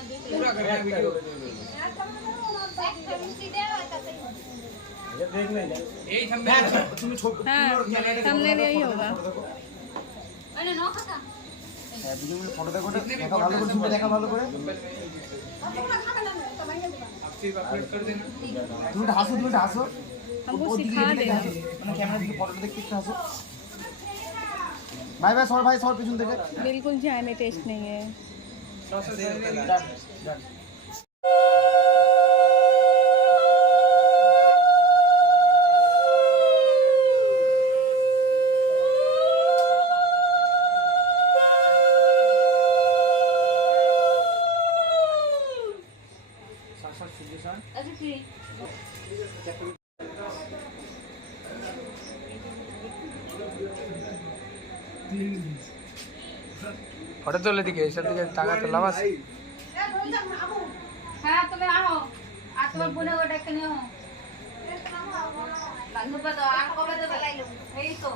पूरा करना है वीडियो यही थंबनेल यही होगा। फोटो देखो देखा ভালো করে শুনতে দেখা ভালো করে अपलोड कर देना তুমি হাসো हमको सिखा देना। মানে ক্যামেরা থেকে ফটোটা দেখতে একটু হাসো ভাই ভাই সর পিছন থেকে बिल्कुल जाने टेस्ट नहीं है। ফটো তোলে দিকে এসব দিকে টাকা তো লাভ আছে হ্যাঁ তুমি আহো আর তোমার বোনে ওটা কেন বান্ধব তো আর কবে দেবে লাইলো এই তো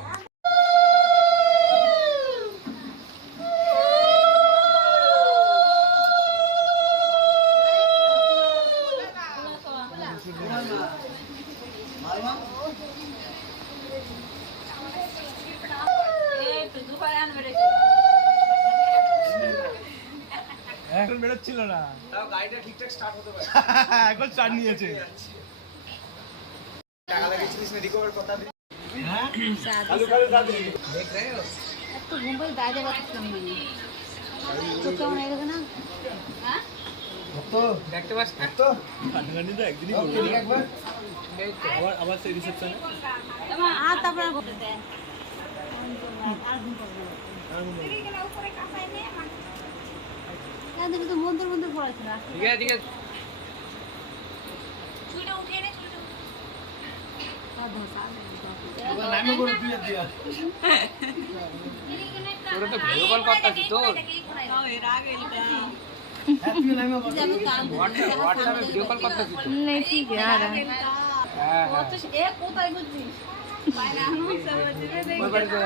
এখন বেরোচ্ছিল না তাও গাড়িটা ঠিকঠাক স্টার্ট হতে পারে এখন স্টার্ট নিয়েছে টাকা লাগিয়েছিস না রিকভার কথা দি হ্যাঁ কালু দাদি দেখ रहे हो একটু ঘুমপাই দাঁড়ে বাচ্চা আমি তো কেমন লাগে না হ্যাঁ তো দেখতে পাস তো গানি তো একদিনই করব একবার আবার সেই রিসেপশনে এমা আর তারপর করতে দে আর ঘুম করব না দেখো তো মন্দির পড়াছিল ঠিক আছে চুইটা উঠিয়ে নে চুইটা নামে করে দিয়ে দিয়া তোরা তো ভিডিও কল করতাছিস তো তুই নামে করে व्हाट्सएप में वीडियो कॉल करताছিস তো नहीं ठीक है आ रहा है। হ্যাঁ ও তো এ কোথায় বুঝছিস বাইরে আমি সমঝে দেই ওই বাড়িতে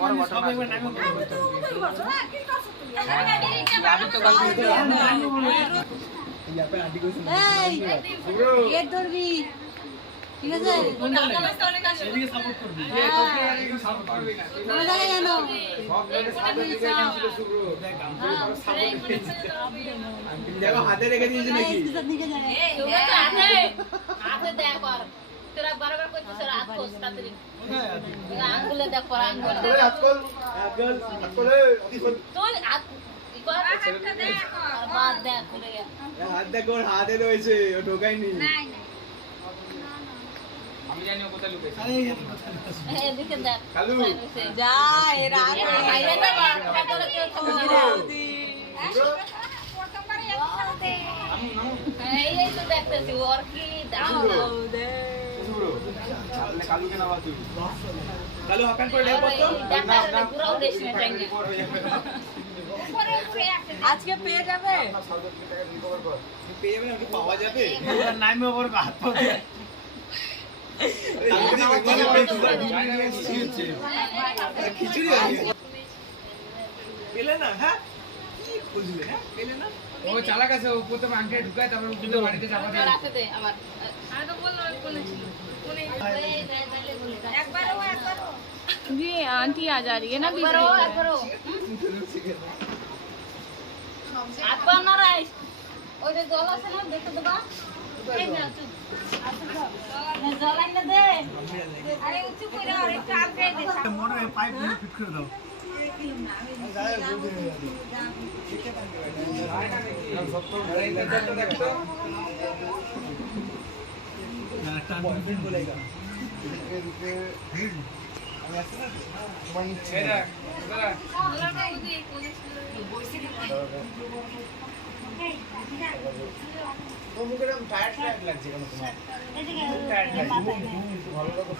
বড় সব একবার নামে করে আমি তো উঠে বসো না কি করছ তুমি আমি তো গল্প করতে यहाँ पे आंटी को এই এ ধরবি ঠিক আছে এদিকে সাপোর্ট করবি সাপোর্ট করবি না তুমি জায়গা জানো দেখো হাতে রেখে দিয়েছে নাকি इसके साथ निकल जाने हाथे दे कर तेरा बराबर कोई दूसरा हाथ खोस तातरी आंगुल दे पर आंगुल আজকাল तो हाथ इकर दे और बात दे खुले गया হাত দেখো ওর হাতে রয়েছে ও ঢোকায়নি नहीं আমি জানি ও কোথায় লুকিয়েছে আরে नहीं दिखे दे কালু जा ए रात आइए तो बात तो के এই তো দেখতেছি ওর কি দাও দে কালুকে নামা তুই কালু হাকান করে দেখো তো ডাক্তার পুরো দেশ में जाएंगे আজকে পেয়ে যাবে পেয়ে যাবে নাকি পাওয়া যাবে ওর নামে ওর হাত পাবে খিচুড়ি পেলে না হ্যাঁ কি বুঝলে হ্যাঁ পেলে না ও চালাক আছে ও প্রথমে আংটি ঢুকায় তারপর দুটো বাড়িতে চাপা দিয়ে রাখতে দে আবার আমি তো বললাম কোনে ছিল কোনে একবারও जी आंटी आ जा रही है ना बीच একবারও একবার না রাইস ওই যে জল আছে না দেখতে দেবা এই না জল আইনা দে আরে উঁচু কইরা আরে চাপ দে দে মোটর পাইপ দিয়ে ফিট করে দাও লাগছে কেন তোমার ভালো লাগছে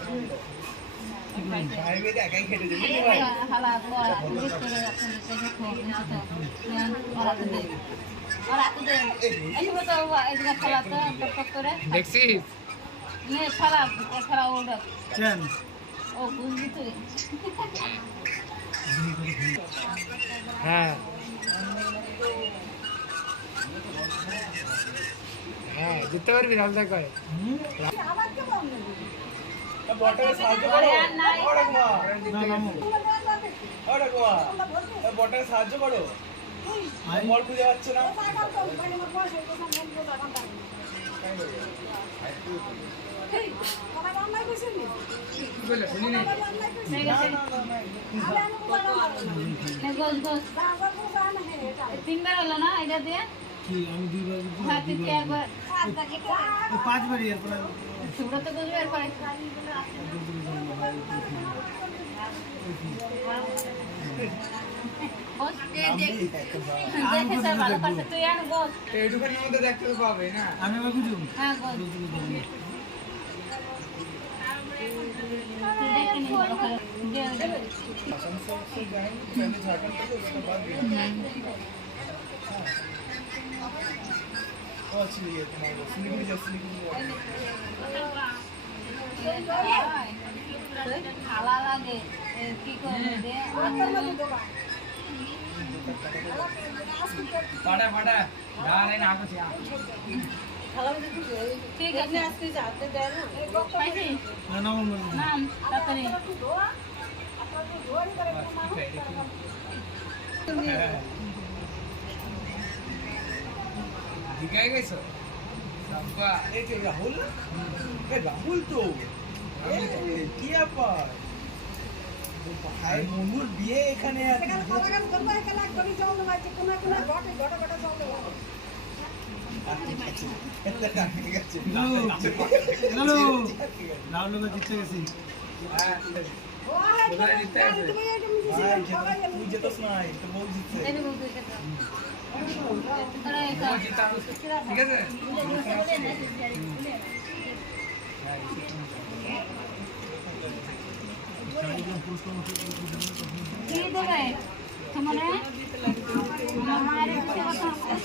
একাই খেটে যাবে হালাত করা জিজ্ঞেস করে রাখুন আর রাখতে দে এই মতো এদিকে খালাতে টক করে দেখছিস নিয়ে ছাড়া ছাড়া ওটা কেন ও বুঝলি তুই হ্যাঁ জিততে পারবি রাজদা করে বটকে সাহায্য করো আরে আর নাই। বটকে সাহায্য করো বল খুঁজে পাচ্ছে না কি বলে শুনি নাই ঠিক আছে গোস গোস 3 বার হলো না এটা দিয়ে হ্যাঁ তুই একবার 5 বার এর পরে সুব্রত গোস বের করে গোস দেখে স্যার ভালো করছে তুই আর গোস এইটুখানির মধ্যে দেখতে তো পাবে না আমি এবার খুঁজুম হ্যাঁ গোস তুই দেখে নি ভালো করে খালা লাগে কি করবে দে ফাটা ফাটা দাঁড়ালে না করছি ঠিক আছে পাইছি নাম তাড়াতাড়ি দিকাই গেছো সাব্বা এই রাহুল না রাহুল তো কি ব্যাপার ভাই মনুর বিয়ে এখানে আছে রাহুল জিতে গেছি তুই যেতস না তো বউ জিতছে ঠিক আছে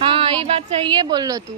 हाँ ये बात सही है बोल लो तू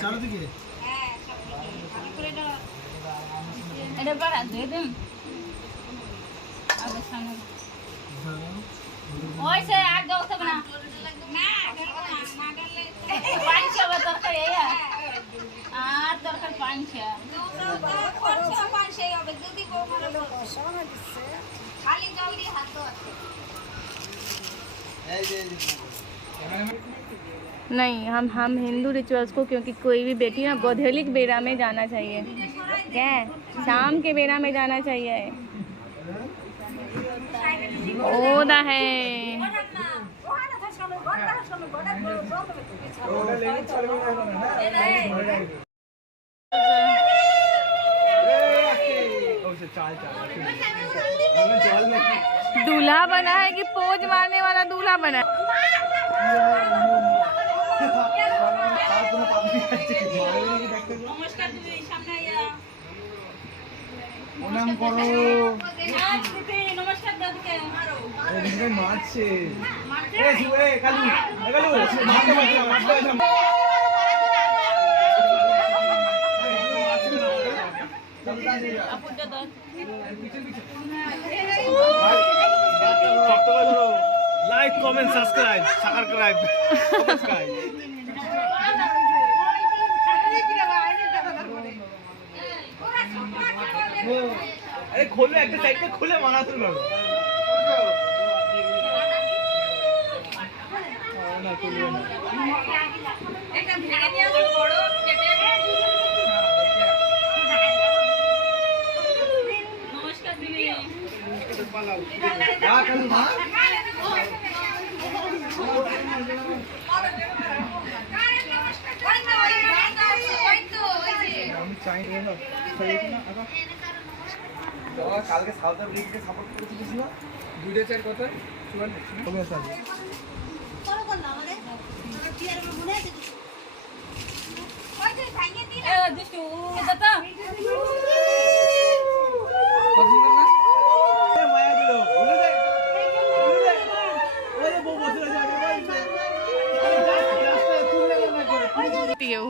চারদিকে এটা বাড়া দিয়ে দিন ওই সে আর যাও তবে না পাঁচশো তরকারি আর তরকারি পাঁচশো খালি জলদি হাত नहीं हम हिंदू रिचुअल्स को क्योंकि कोई भी बेटी ना गोधूलिक बेरा में जाना चाहिए क्या है शाम के बेरा में जाना चाहिए ओदा है दूल्हा बना है कि पोज मारने वाला दूल्हा बना है নমস্কার দিদি সামনে আয়া প্রণাম করো দিদি নমস্কার দাদুকে মারো এই মারছে মারতে এই শিব এই কালু মারতে আপুটা দাও লাইক কমেন্ট সাবস্ক্রাইব সাবস্ক্রাইব अरे खोलो एक साइड पे खुले माना तुम लोग একটা ভেঙে নিয়ে আসো বড় কেটে নমস্কার দিদি क्या करूं मां আমি চাই না বাবা কালকে সাউথ আফ্রিকাকে সাপোর্ট করেছিস না ভিডিও চার কত 44 কবে আসবে দাদা কত সুন্দর না? মায়া দিল উড়ে যায় ওরে বউ বসে আছে আগে বলছে রাস্তা তুললে না করে पियो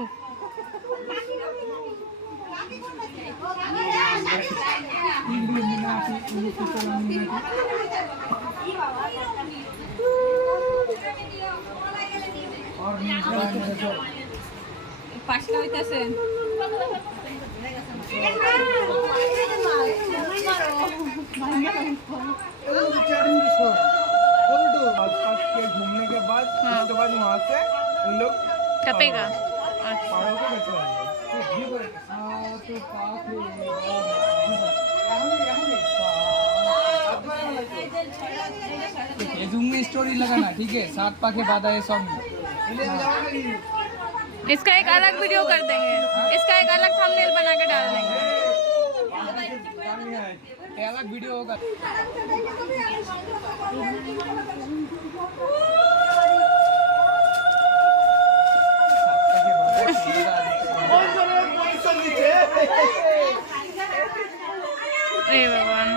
পাঁচটা হইতেছে आसपास के घूमने के बाद हाँ। उसके बाद वहाँ से उन लोग टपेगा अच्छा पहाड़ों को बचवाएंगे फेसबुक में स्टोरी लगाना, ठीक है? 7 पाखे बाधा है सब में। इसका एक अलग वीडियो कर देंगे इसका एक अलग थंबनेल बना के डाल देंगे ये अलग वीडियो होगा। हे भगवान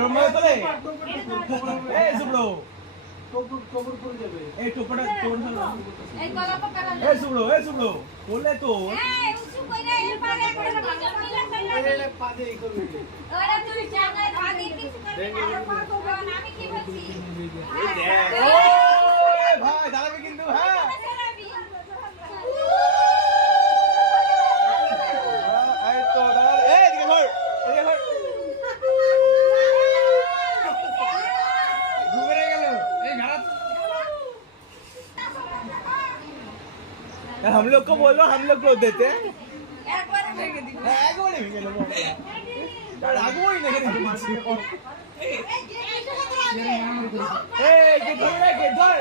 रोमांस चले सुबड़ो टोपड़ा सुबड़ो बोले तो ভাই দাঁড়াবে কিন্তু হ্যাঁ এই তো দাঁড়াবে এই দিকে ঘর এদিকে ঘর घूम रहे गए लोग। ए घरात हम लोग को बोलो हम लोग को देते हैं आगे नहीं गेलो आगे ही नहीं ए के धर